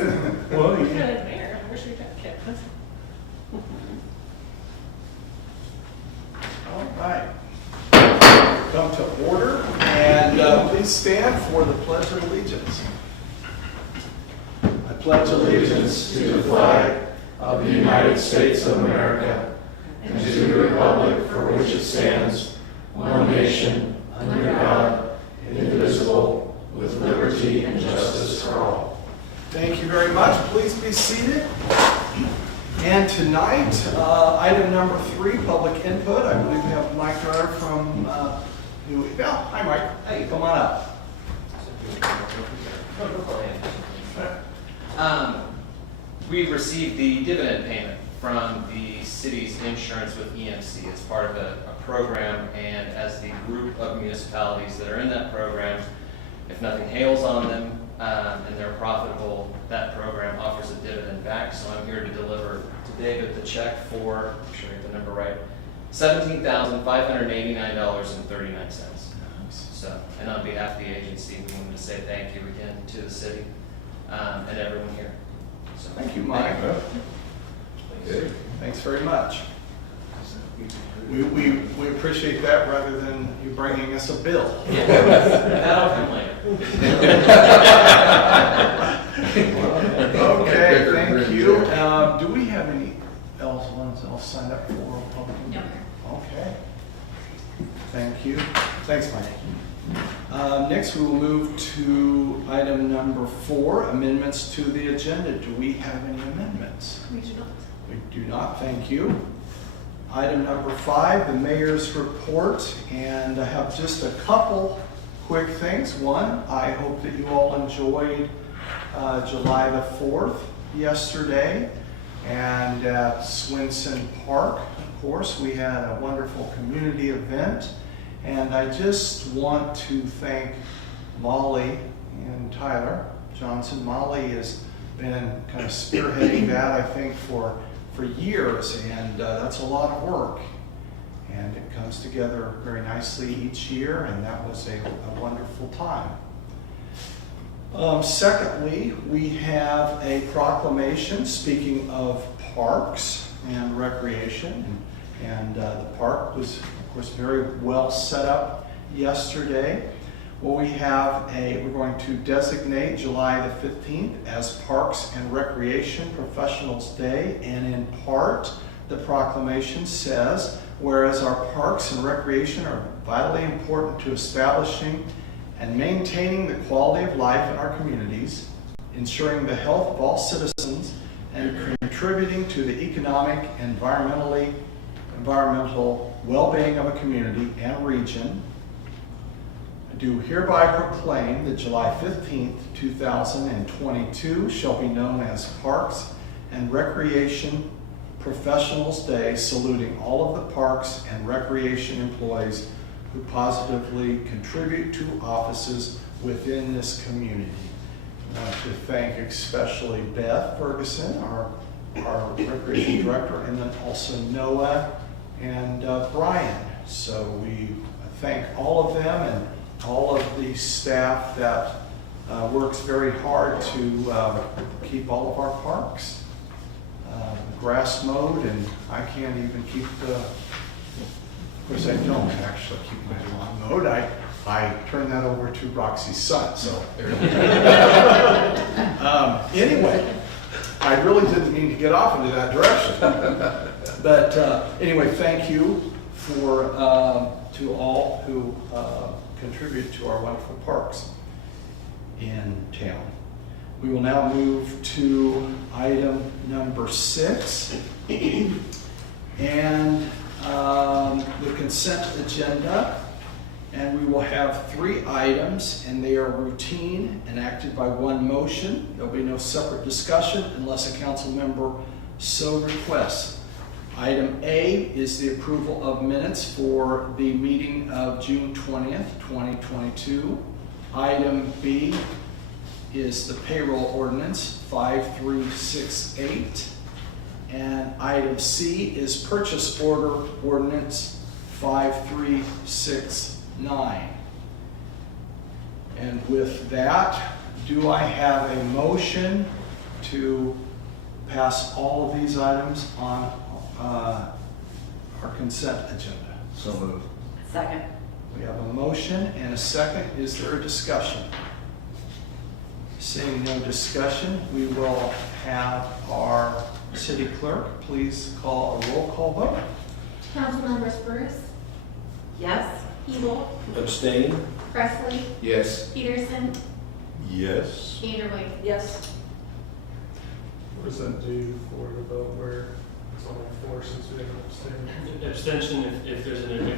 Well, You're yeah. the mayor. I wish we got kept. All right. Come to order, and please stand for the Pledge of Allegiance. I pledge allegiance to the flag of the United States of America and to the republic for which it stands, one nation, under God, indivisible, with liberty and justice for all. Thank you very much. Please be seated. And tonight, item number 3, public input. I believe we have Mike Dyer from New Bell. Hi, Mike. Hey, come on up. We've received the dividend payment from the city's insurance with EMC. It's part of a program, and as the group of municipalities that are in that program, if nothing hails on them and they're profitable, that program offers a dividend back. So I'm here to deliver to David the check for, I'm sure I get the number right, $17,589.39. So, and on behalf of the agency, we wanted to say thank you again to the city and everyone here. So, Thank you, Mike. Good. Thanks very much. We appreciate that rather than you bringing us a bill. That'll come later. Okay, thank you. Do we have any else signed up for public? No. Okay. Thank you. Thanks, Mike. Next, we will move to item number 4, amendments to the agenda. Do we have any amendments? We do not. We do not, thank you. Item number 5, the mayor's report, and I have just a couple quick things. One, I hope that you all enjoyed July the 4th yesterday, and at Swinson Park, of course, we had a wonderful community event, and I just want to thank Molly and Tyler Johnson. Molly has been kind of spearheading that, I think, for years, and that's a lot of work, and it comes together very nicely each year, and that was a wonderful time. Secondly, we have a proclamation, speaking of parks and recreation, and the park was, of course, very well set up yesterday. Well, we're going to designate July the 15th as Parks and Recreation Professionals Day, and in part, the proclamation says, whereas our parks and recreation are vitally important to establishing and maintaining the quality of life in our communities, ensuring the health of all citizens, and contributing to the economic and environmental well-being of a community and region, do hereby proclaim that July 15th, 2022 shall be known as Parks and Recreation Professionals Day, saluting all of the parks and recreation employees who positively contribute to offices within this community. I want to thank especially Beth Ferguson, our recreation director, and then also Noah and Brian. So we thank all of them and all of the staff that works very hard to keep all of our parks grass mowed, and I can't even keep of course I don't actually keep my lawn mowed. I turn that over to Roxy's son, so there you go. Anyway, I really didn't mean to get off into that direction. But anyway, thank you to all who contribute to our wonderful parks in town. We will now move to item number 6 and the consent agenda. And we will have 3 items, and they are routine and acted by one motion. There'll be no separate discussion unless a council member so requests. Item A is the approval of minutes for the meeting of June 20th, 2022. Item B is the payroll ordinance 5368. And item C is purchase order ordinance 5369. And with that, do I have a motion to pass all of these items on our consent agenda? So moved. Second. We have a motion and a second. Is there a discussion? Seeing no discussion, we will have our city clerk please call a roll call vote. Councilmembers Bruce, Yes? Hebel, Abstain? Presley, Yes. Peterson, Yes. Vanderway. Yes. What does that do for the vote where it's only 4 since we didn't abstain? Abstention, if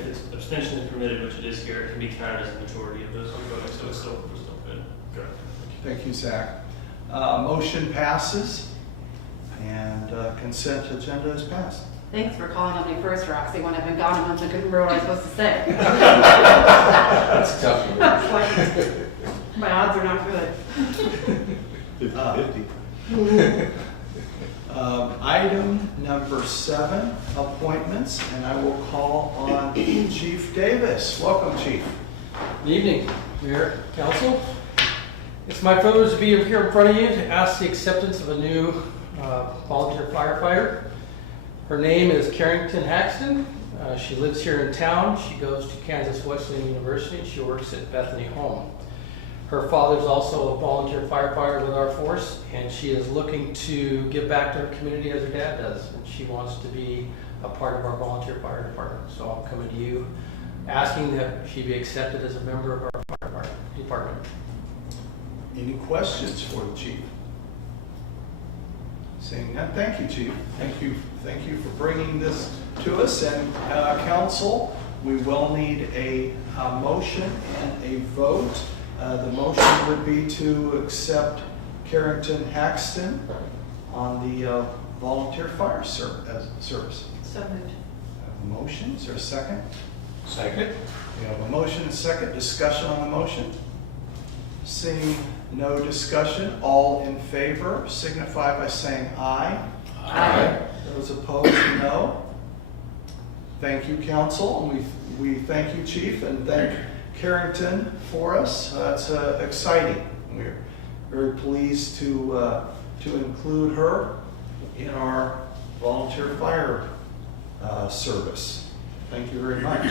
it's abstention is permitted, which it is here, it can be counted as a majority of those on voting, so it's still good. Good. Thank you, Zach. Motion passes and consent agenda is passed. Thanks for calling on me first, Roxy, when I've been gone a month and couldn't remember what I was supposed to say. That's tough. My odds are not good. 50-50. Item number 7, appointments, and I will call on Chief Davis. Welcome, Chief. Good evening, Mayor, Council. It's my privilege to be here in front of you to ask the acceptance of a new volunteer firefighter. Her name is Carrington Haxton. She lives here in town. She goes to Kansas Wesleyan University and she works at Bethany Home. Her father's also a volunteer firefighter with our force, and she is looking to give back to her community as her dad does. And she wants to be a part of our volunteer fire department. So I'm coming to you asking that she be accepted as a member of our fire department. Any questions for the chief? Seeing none, thank you, Chief. Thank you for bringing this to us. And council, we will need a motion and a vote. The motion would be to accept Carrington Haxton on the volunteer fire service. So moved. A motion, is there a second? Second? We have a motion and a second. Discussion on the motion? Seeing no discussion, all in favor signify by saying aye. Aye. Those opposed, no. Thank you, council, and we thank you, Chief, and thank Carrington for us. That's exciting. We're very pleased to include her in our volunteer fire service. Thank you very much.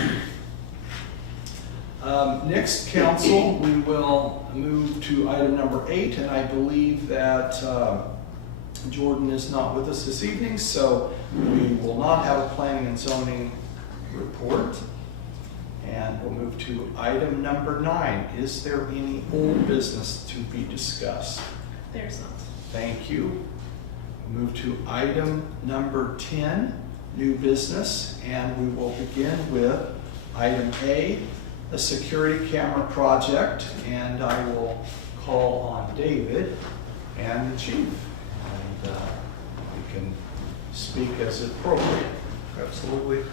Next, council, we will move to item number 8, and I believe that Jordan is not with us this evening, so we will not have a planning and zoning report. And we'll move to item number 9. Is there any old business to be discussed? There's not. Thank you. We'll move to item number 10, new business, and we will begin with item A, the security camera project, and I will call on David and the chief, and we can speak as appropriate. Absolutely.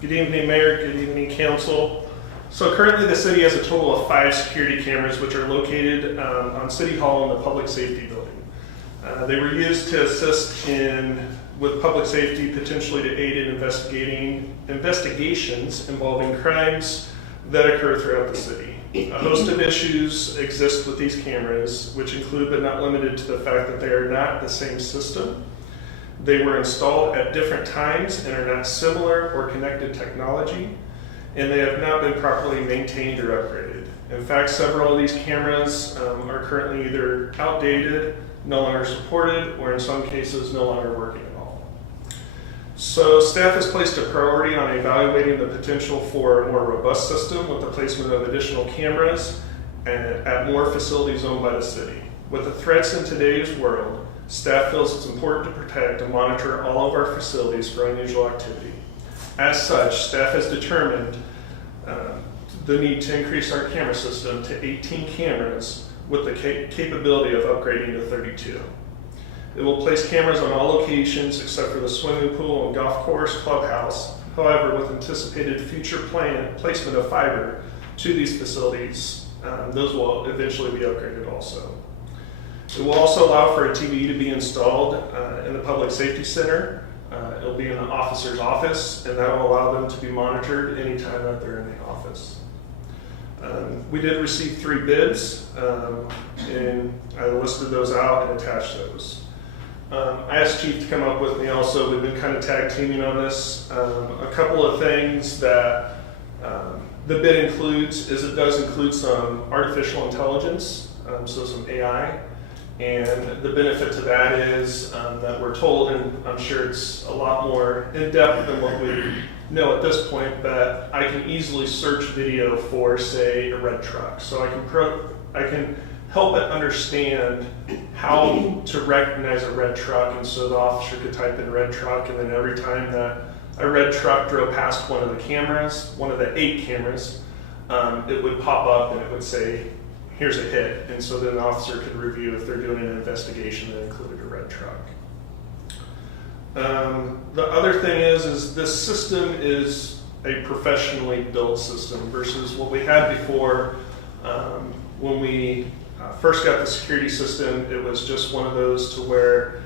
Good evening, Mayor. Good evening, Council. So currently the city has a total of 5 security cameras which are located on City Hall in the Public Safety Building. They were used to assist with public safety, potentially to aid in investigations involving crimes that occur throughout the city. A host of issues exist with these cameras, which include but not limited to the fact that they are not the same system. They were installed at different times and are not similar or connected technology, and they have not been properly maintained or upgraded. In fact, several of these cameras are currently either outdated, no longer supported, or in some cases no longer working at all. So staff has placed a priority on evaluating the potential for a more robust system with the placement of additional cameras at more facilities owned by the city. With the threats in today's world, staff feels it's important to protect and monitor all of our facilities for unusual activity. As such, staff has determined the need to increase our camera system to 18 cameras with the capability of upgrading to 32. It will place cameras on all locations except for the swimming pool and golf course clubhouse. However, with anticipated future placement of fiber to these facilities, those will eventually be upgraded also. It will also allow for a TV to be installed in the Public Safety Center. It'll be in the officer's office, and that will allow them to be monitored anytime that they're in the office. We did receive 3 bids, and I listed those out and attached those. I asked Chief to come up with me also. We've been kind of tag teaming on this. A couple of things that the bid includes is it does include some artificial intelligence, so some AI. And the benefit to that is that we're told, and I'm sure it's a lot more in-depth than what we know at this point, but I can easily search video for, say, a red truck. So I can help it understand how to recognize a red truck, and so the officer could type in red truck, and then every time that a red truck drove past one of the cameras, one of the 8 cameras, it would pop up and it would say, here's a hit. And so then the officer could review if they're doing an investigation that included a red truck. The other thing is this system is a professionally built system versus what we had before. When we first got the security system, it was just one of those to where,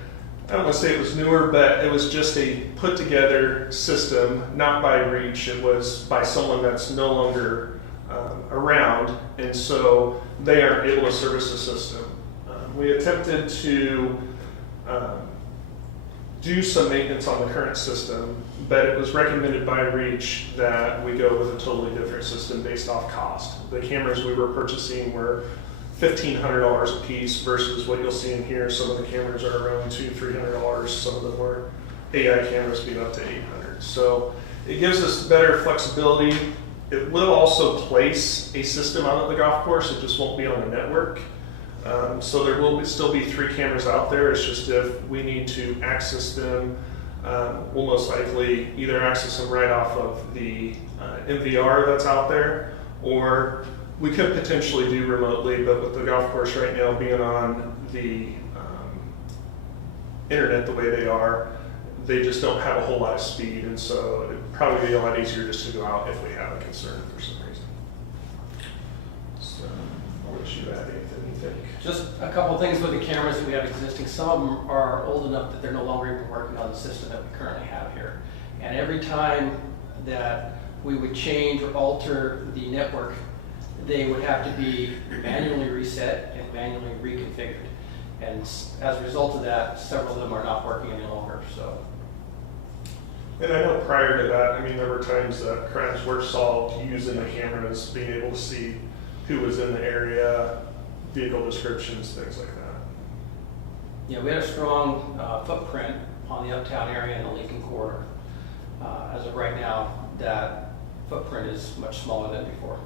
I don't want to say it was newer, but it was just a put together system, not by Reach. It was by someone that's no longer around, and so they aren't able to service the system. We attempted to do some maintenance on the current system, but it was recommended by Reach that we go with a totally different system based off cost. The cameras we were purchasing were $1,500 a piece versus what you'll see in here. Some of the cameras are around $200-300. Some of them were AI cameras being up to $800. So it gives us better flexibility. It will also place a system out at the golf course. It just won't be on the network. So there will still be 3 cameras out there. It's just if we need to access them, we'll most likely either access them right off of the MVR that's out there, or we could potentially do remotely, but with the golf course right now being on the internet the way they are, they just don't have a whole lot of speed, and so it'd probably be a lot easier just to go out if we have a concern for some reason. So I'll let you add anything you think. Just a couple things with the cameras that we have existing. Some of them are old enough that they're no longer even working on the system that we currently have here. And every time that we would change or alter the network, they would have to be manually reset and manually reconfigured. And as a result of that, several of them are not working any longer. So. And I know prior to that, I mean, there were times that crimes were solved using the cameras, being able to see who was in the area, vehicle descriptions, things like that. Yeah, we had a strong footprint on the uptown area and the Lincoln corridor. As of right now, that footprint is much smaller than before.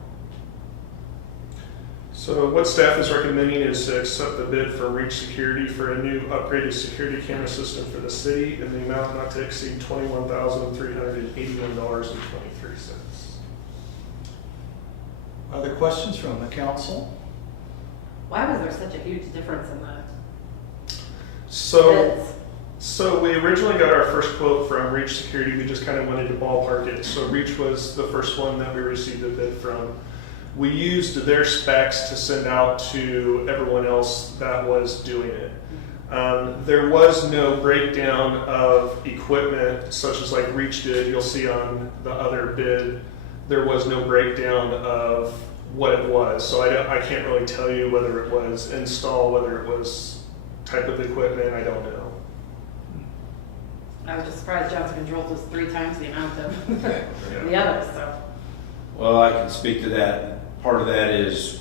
So what staff is recommending is to accept the bid for Reach Security for a new upgraded security camera system for the city in the amount not to exceed $21,381.23. Other questions from the council? Why was there such a huge difference in the So, bids? so we originally got our first quote from Reach Security. We just kind of wanted to ballpark it. So Reach was the first one that we received a bid from. We used their specs to send out to everyone else that was doing it. There was no breakdown of equipment such as like Reach did. You'll see on the other bid, there was no breakdown of what it was. So I can't really tell you whether it was install, whether it was type of equipment, I don't know. I was just surprised Johnson Controls was 3 times the amount of the others, so. Well, I can speak to that. Part of that is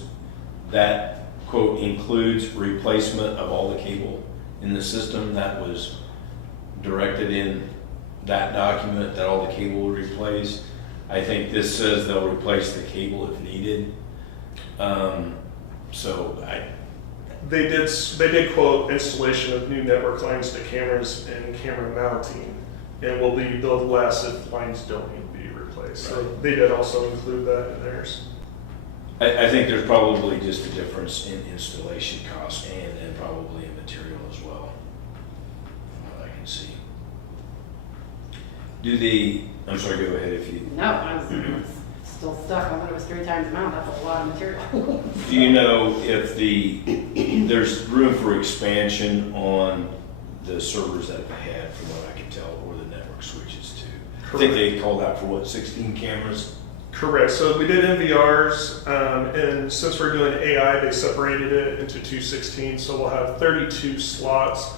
that quote includes replacement of all the cable in the system. That was directed in that document that all the cable will replace. I think this says they'll replace the cable if needed. They did quote installation of new network lines to cameras and camera mounting, and will be billed less if lines don't need to be replaced. So they did also include that in theirs. I think there's probably just a difference in installation cost and probably in material as well, from what I can see. I'm sorry, go ahead if you... No, I was still stuck. I thought it was 3 times the amount. That's a lot of material. Do you know if there's room for expansion on the servers that they had, from what I can tell, or the network switches too? I think they called out for 16 cameras? Correct. So we did MVRs, and since we're doing AI, they separated it into 216. So we'll have 32 slots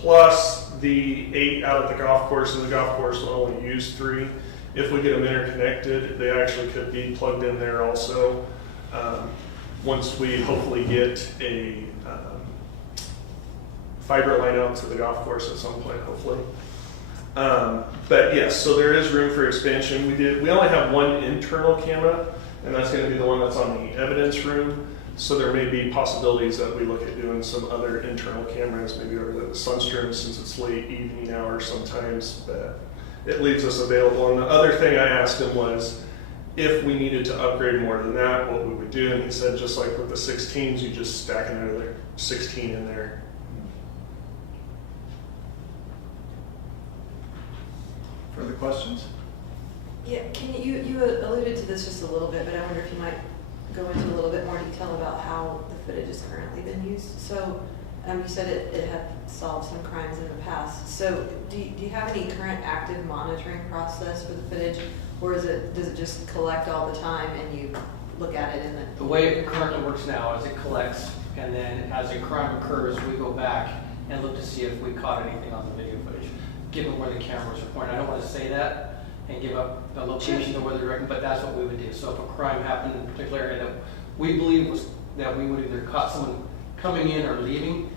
plus the 8 out at the golf course, and the golf course will only use 3. If we get them interconnected, they actually could be plugged in there also. Once we hopefully get a fiber line out to the golf course at some point, hopefully. But yes, so there is room for expansion. We only have one internal camera, and that's going to be the one that's on the evidence room. So there may be possibilities that we look at doing some other internal cameras, maybe over the Sunstream, since it's late evening hours sometimes, but it leaves us available. And the other thing I asked him was if we needed to upgrade more than that, what we would do. And he said, just like with the 16s, you just stack another 16 in there. Further questions? Yeah, you alluded to this just a little bit, but I wonder if you might go into a little bit more detail about how the footage has currently been used. So you said it had solved some crimes in the past. So do you have any current active monitoring process for the footage, or does it just collect all the time and you look at it and then? The way it currently works now is it collects, and then as a crime occurs, we go back and look to see if we caught anything on the video footage, given where the cameras are pointed. I don't want to say that and give up the location of where they're directed, but that's what we would do. So if a crime happened in a particular area that we believe was that we would either caught someone coming in or leaving,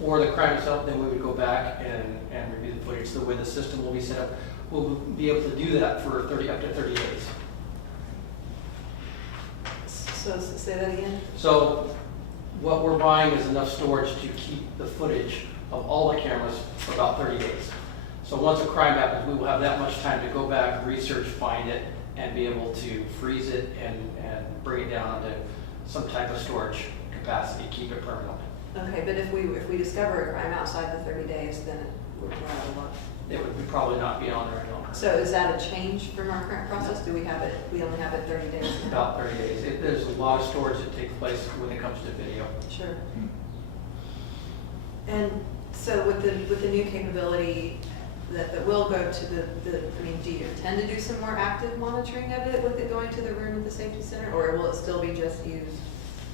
or the crime itself, then we would go back and review the footage. The way the system will be set up, we'll be able to do that for up to 30 days. So say that again? So what we're buying is enough storage to keep the footage of all the cameras for about 30 days. So once a crime happens, we will have that much time to go back, research, find it, and be able to freeze it and bring it down into some type of storage capacity, keep it permanently. Okay, but if we discover a crime outside the 30 days, then it would run out of luck. It would probably not be on there any longer. So is that a change from our current process? Do we only have it 30 days? About 30 days. There's a lot of storage that takes place when it comes to video. Sure. And so with the new capability that will go to do you intend to do some more active monitoring of it with it going to the room at the safety center, or will it still be just used?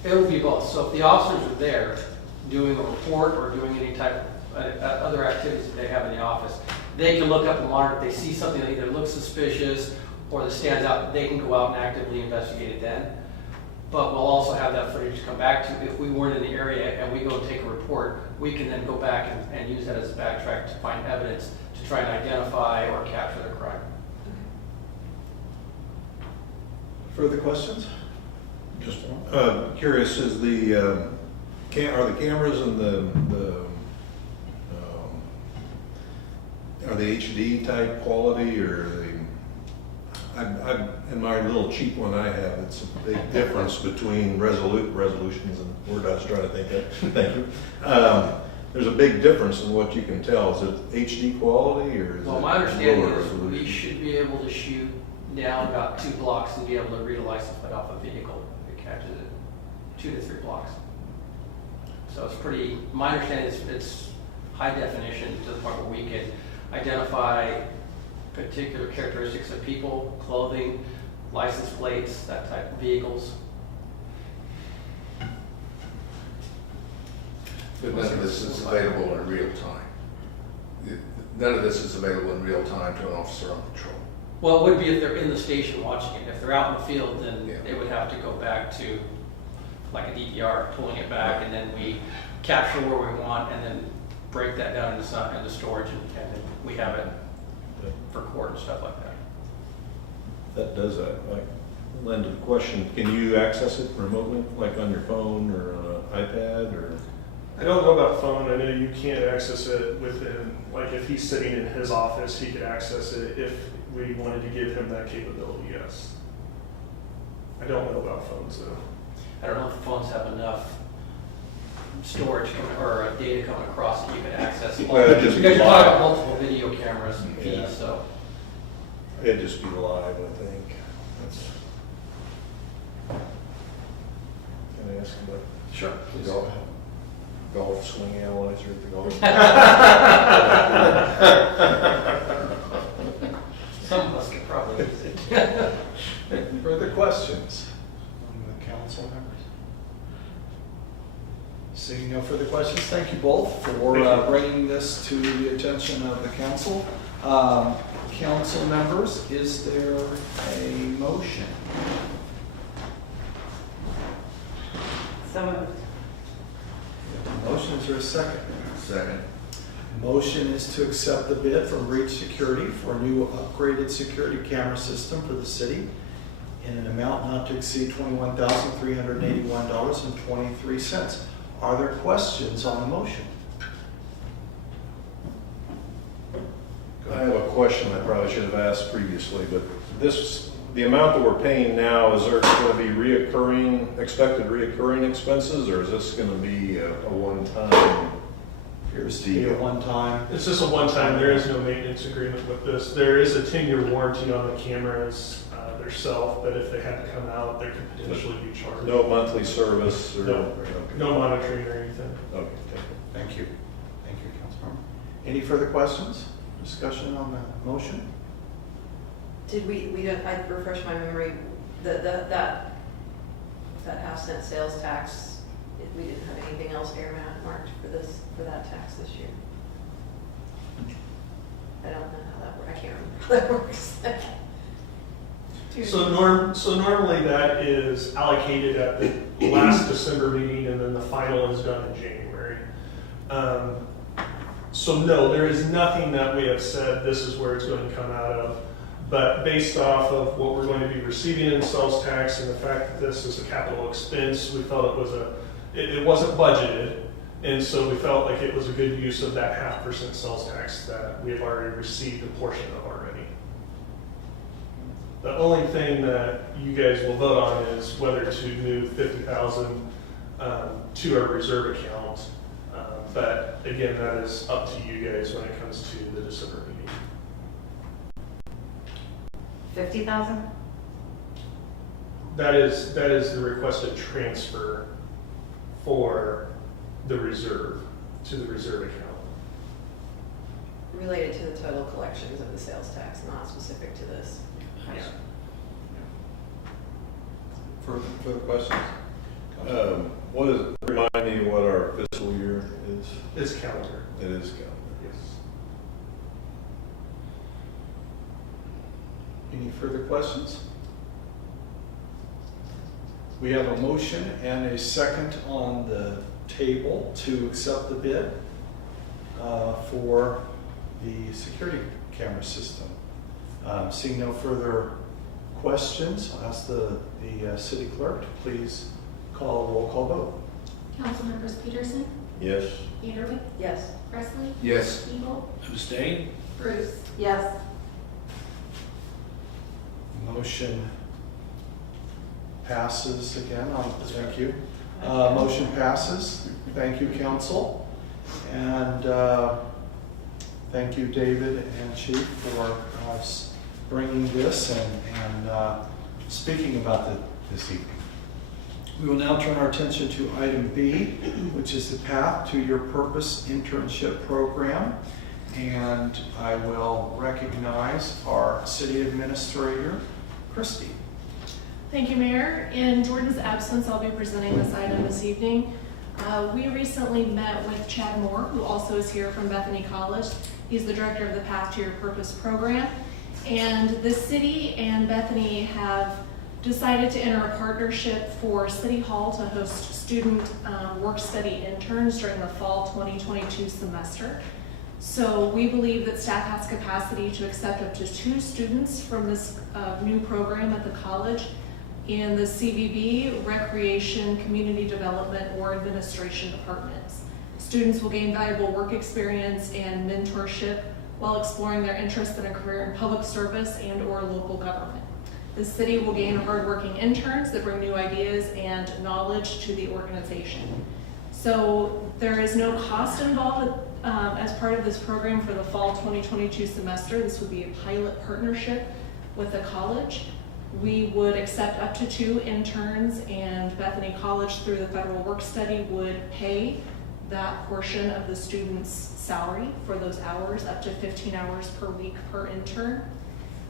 It will be both. So if the officers are there doing a report or doing any type of other activities that they have in the office, they can look up and monitor. If they see something that either looks suspicious or that stands out, they can go out and actively investigate it then. But we'll also have that footage to come back to. If we weren't in the area and we go take a report, we can then go back and use that as a backtrack to find evidence to try and identify or capture the crime. Further questions? Just curious, is are the cameras and are they HD type quality, or are they? In my little cheap one I have, it's a big difference between resolutions and word I was trying to think of. Thank you. There's a big difference in what you can tell. Is it HD quality, or is Well, it my understanding lower is resolution? we should be able to shoot down about 2 blocks and be able to read a license plate off a vehicle. It catches it 2 to 3 blocks. So it's pretty, my understanding is it's high definition to the point where we can identify particular characteristics of people, clothing, license plates, that type of vehicles. But none of this is available in real time. None of this is available in real time to an officer on patrol. Well, it would be if they're in the station watching it. If they're out in the field, then Yeah. they would have to go back to like a DVR, pulling it back, and then we capture where we want and then break that down into storage, and then we have it for court and stuff like that. That does lend to the question, can you access it remotely, like on your phone or on an iPad, or? I don't know about phone. I know you can't access it within, like if he's sitting in his office, he could access it if we wanted to give him that capability, yes. I don't know about phones though. I don't know if the phones have enough storage or data coming across that you could access. Well, it'd just be Because you're talking live. about multiple video cameras and feeds, Yeah. so. It'd just be live, I think. Can I ask about Sure. the golf swing analyzer at the golf? Some of us could probably use it. Further questions from the council members? Seeing no further questions, thank you both for bringing this to the attention of the council. Council members, is there a motion? So moved. Motion, is there a second? Second. Motion is to accept the bid from Reach Security for a new upgraded security camera system for the city in an amount not to exceed $21,381.23. Are there questions on the motion? I have a question I probably should have asked previously, but the amount that we're paying now, is there going to be expected reoccurring expenses, or is this going to be a one-time? Appears to be a one-time. It's just a one-time, there is no maintenance agreement with this. There is a 10-year warranty on the cameras themselves, but if they had to come out, they could potentially be charged. No monthly service? Or, No. okay. No monitoring or anything. Okay, Thank you. Thank you, Councilmember. Any further questions? Discussion on the motion? Did we don't, I refresh my memory, that half-cent sales tax, we didn't have anything else earmarked for that tax this year? I don't know how that works, I can't remember how that works. So normally that is allocated at the last December meeting, and then the final is done in January. So no, there is nothing that we have said this is where it's going to come out of. But based off of what we're going to be receiving in sales tax and the fact that this is a capital expense, we felt it wasn't budgeted, and so we felt like it was a good use of that 0.5% sales tax that we have already received a portion of already. The only thing that you guys will vote on is whether to move $50,000 to our reserve account. But again, that is up to you guys when it comes to the December meeting. 50,000? That is the requested transfer for the reserve, to the reserve account. Related to the total collections of the sales tax, not specific to this. Yeah. Further questions? Remind me what our fiscal year is? It's calendar. It is calendar. Yes. Any further questions? We have a motion and a second on the table to accept the bid for the security camera system. Seeing no further questions, I'll ask the city clerk to please call a roll call vote. Councilmembers Peterson, Yes. Vanderwijk, Yes. Presley, Yes. Eagle, Abstain? Bruce. Yes. Motion passes again. Thank you. Motion passes. Thank you, council. And thank you, David and Chief, for bringing this and speaking about this evening. We will now turn our attention to item B, which is the Path to Your Purpose internship program. And I will recognize our city administrator, Christy. Thank you, Mayor. In Jordan's absence, I'll be presenting this item this evening. We recently met with Chad Moore, who also is here from Bethany College. He's the director of the Path to Your Purpose program. And the city and Bethany have decided to enter a partnership for City Hall to host student work-study interns during the fall 2022 semester. So we believe that staff has capacity to accept up to 2 students from this new program at the college in the CVB, Recreation, Community Development, or Administration departments. Students will gain valuable work experience and mentorship while exploring their interest in a career in public service and or local government. The city will gain hardworking interns that bring new ideas and knowledge to the organization. So there is no cost involved as part of this program for the fall 2022 semester. This would be a pilot partnership with the college. We would accept up to 2 interns, and Bethany College through the federal work study would pay that portion of the student's salary for those hours, up to 15 hours per week per intern.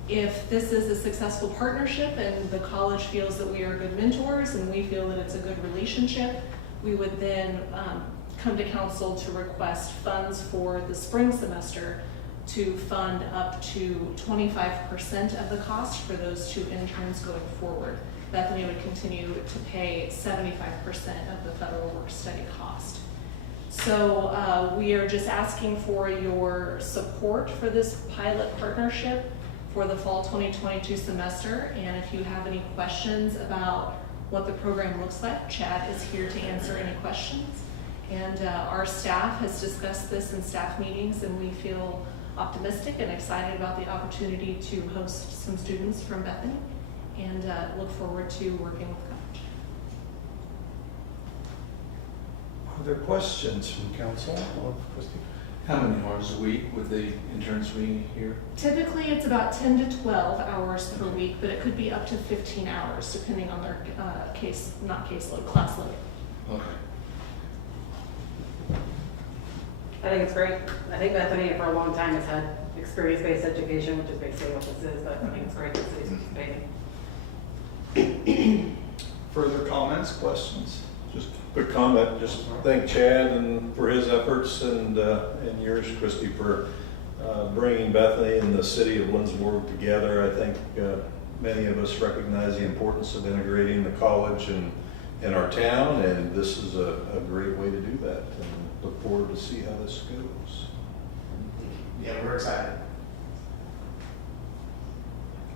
If this is a successful partnership and the college feels that we are good mentors and we feel that it's a good relationship, we would then come to council to request funds for the spring semester to fund up to 25% of the cost for those 2 interns going forward. Bethany would continue to pay 75% of the federal work study cost. So we are just asking for your support for this pilot partnership for the fall 2022 semester. And if you have any questions about what the program looks like, Chad is here to answer any questions. And our staff has discussed this in staff meetings, and we feel optimistic and excited about the opportunity to host some students from Bethany, and look forward to working with college. Other questions from council or Christie? How many hours a week would the interns be here? Typically, it's about 10 to 12 hours per week, but it could be up to 15 hours depending on their class load. Okay. I think it's great. I think Bethany for a long time has had experience-based education, which is basically what this is, but I think it's great that the city's participating. Further comments, questions? Just a quick comment, just thank Chad and for his efforts and yours, Christy, for bringing Bethany and the city of Lindsborg together. I think many of us recognize the importance of integrating the college in our town, and this is a great way to do that. And look forward to see how this goes. Yeah, we're excited.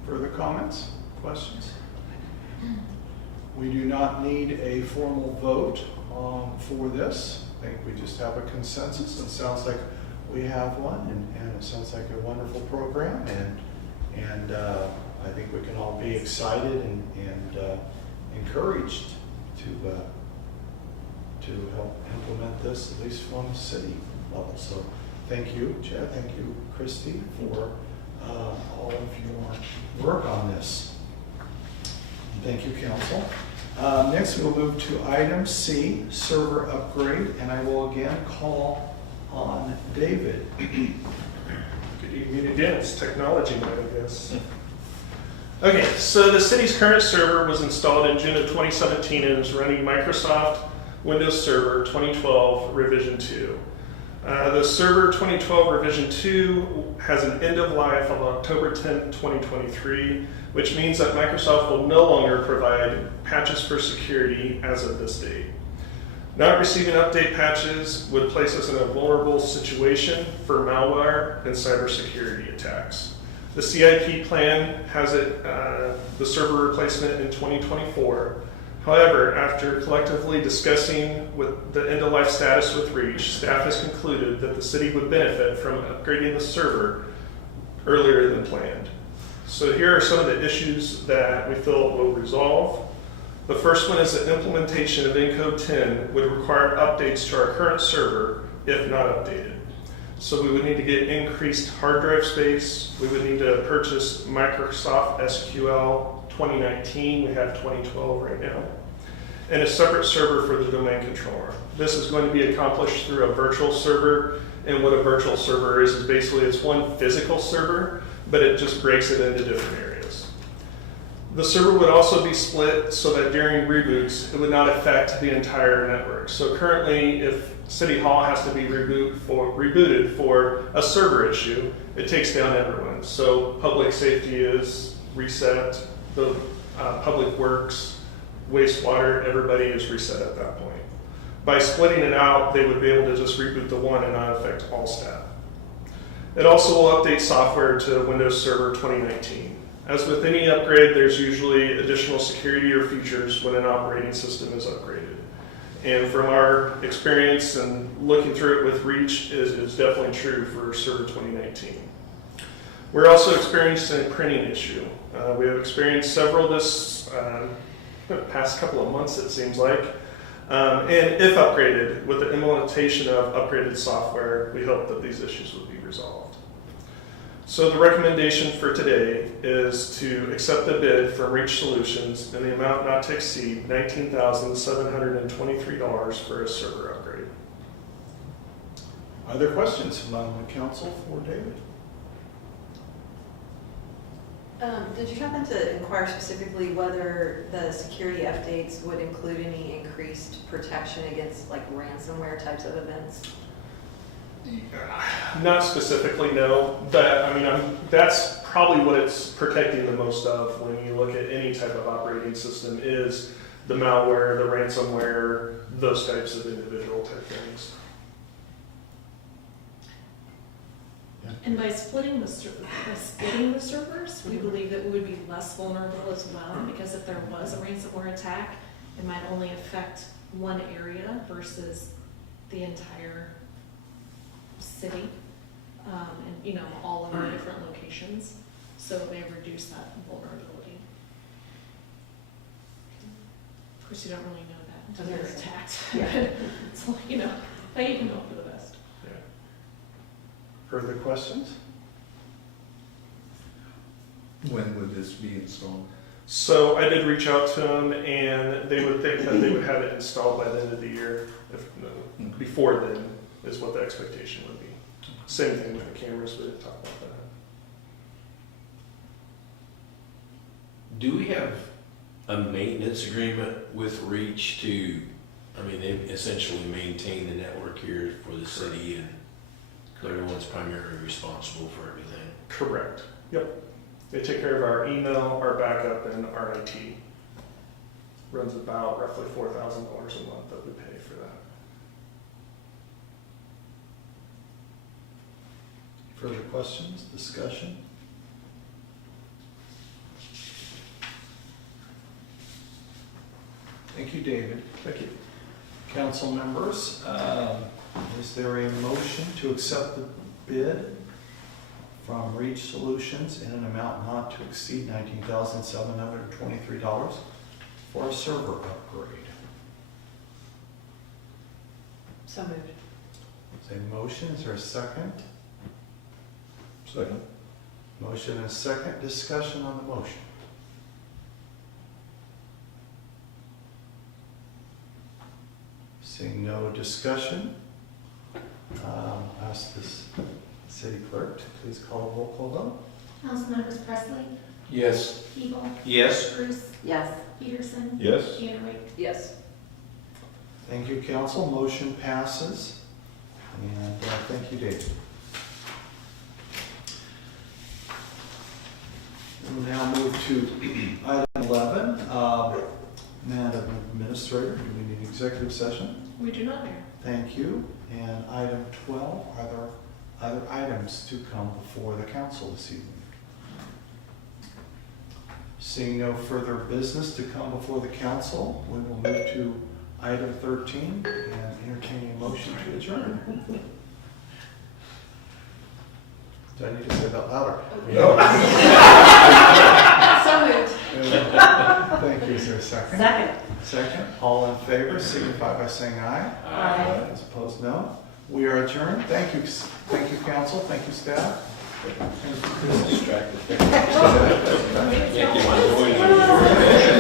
Further comments, questions? We do not need a formal vote for this. I think we just have a consensus. It sounds like we have one, and it sounds like a wonderful program, and I think we can all be excited and encouraged to help implement this, at least on the city level. So thank you, Chad, thank you, Christy, for all of your work on this. Thank you, council. Next, we'll move to item C, server upgrade, and I will again call on David. Good evening again. It's technology night, I guess. Okay, so the city's current server was installed in June of 2017 and is running Microsoft Windows Server 2012 Revision 2. The Server 2012 Revision 2 has an end of life on October 10, 2023, which means that Microsoft will no longer provide patches for security as of this date. Not receiving update patches would place us in a vulnerable situation for malware and cybersecurity attacks. The CIP plan has the server replacement in 2024. However, after collectively discussing with the end-of-life status with REACH, staff has concluded that the city would benefit from upgrading the server earlier than planned. So here are some of the issues that we feel will resolve. The first one is that implementation of Encode 10 would require updates to our current server if not updated. So we would need to get increased hard drive space. We would need to purchase Microsoft SQL 2019. We have 2012 right now. And a separate server for the domain controller. This is going to be accomplished through a virtual server. And what a virtual server is basically it's one physical server, but it just breaks it into different areas. The server would also be split so that during reboots, it would not affect the entire network. So currently, if City Hall has to be rebooted for a server issue, it takes down everyone. So public safety is reset, the public works, wastewater, everybody is reset at that point. By splitting it out, they would be able to just reboot the one and not affect all staff. It also will update software to Windows Server 2019. As with any upgrade, there's usually additional security or features when an operating system is upgraded. And from our experience and looking through it with REACH, is definitely true for Server 2019. We're also experiencing a printing issue. We have experienced several this past couple of months, it seems like. And if upgraded, with the implementation of upgraded software, we hope that these issues will be resolved. So the recommendation for today is to accept the bid from REACH Solutions in the amount not to exceed $19,723 for a server upgrade. Are there questions among the council for David? Did you happen to inquire specifically whether the security updates would include any increased protection against like ransomware types of events? Not specifically, no. That's probably what it's protecting the most of when you look at any type of operating system is the malware, the ransomware, those types of individual type things. And by splitting the servers, we believe that we would be less vulnerable as well, because if there was a ransomware attack, it might only affect one area versus the entire city, and all of our different locations. So it may reduce that vulnerability. Of course, you don't really know that until you're attacked. Yeah. It's like, they even know for the best. Further questions? When would this be installed? So I did reach out to them, and they would think that they would have it installed by the end of the year. Before then is what the expectation would be. Same thing with the cameras, we didn't talk about that. Do we have a maintenance agreement with Reach to, they essentially maintain the network here for the city, and they're the ones primarily responsible for everything? Correct. Yep. They take care of our email, our backup, and our IT. Runs about roughly $4,000 a month that we pay for that. Further questions, discussion? Thank you, David. Thank you. Council members, is there a motion to accept the bid from Reach Solutions in an amount not to exceed $19,723 for a server upgrade? So moved. Is a motion, is there a second? Second. Motion and a second, discussion on the motion. Seeing no discussion, ask this city clerk to please call a roll call vote. Councilmembers Presley, Yes. Evil, Yes. Bruce, Yes. Peterson, Yes. Vanderwijk. Yes. Thank you, council. Motion passes. And thank you, David. We'll now move to item 11. Madam Administrator, do we need executive session? We do not, Mayor. Thank you. And item 12, are there other items to come before the council this evening? Seeing no further business to come before the council, we will move to item 13 and entertain a motion to adjourn. Do I need to say that louder? So moved. Thank you. Is there a second? Second. Second. All in favor, signify by saying aye. Aye. As opposed, no. We are adjourned. Thank you, council. Thank you, staff. Thank you, Chris. Distracted. Thank you.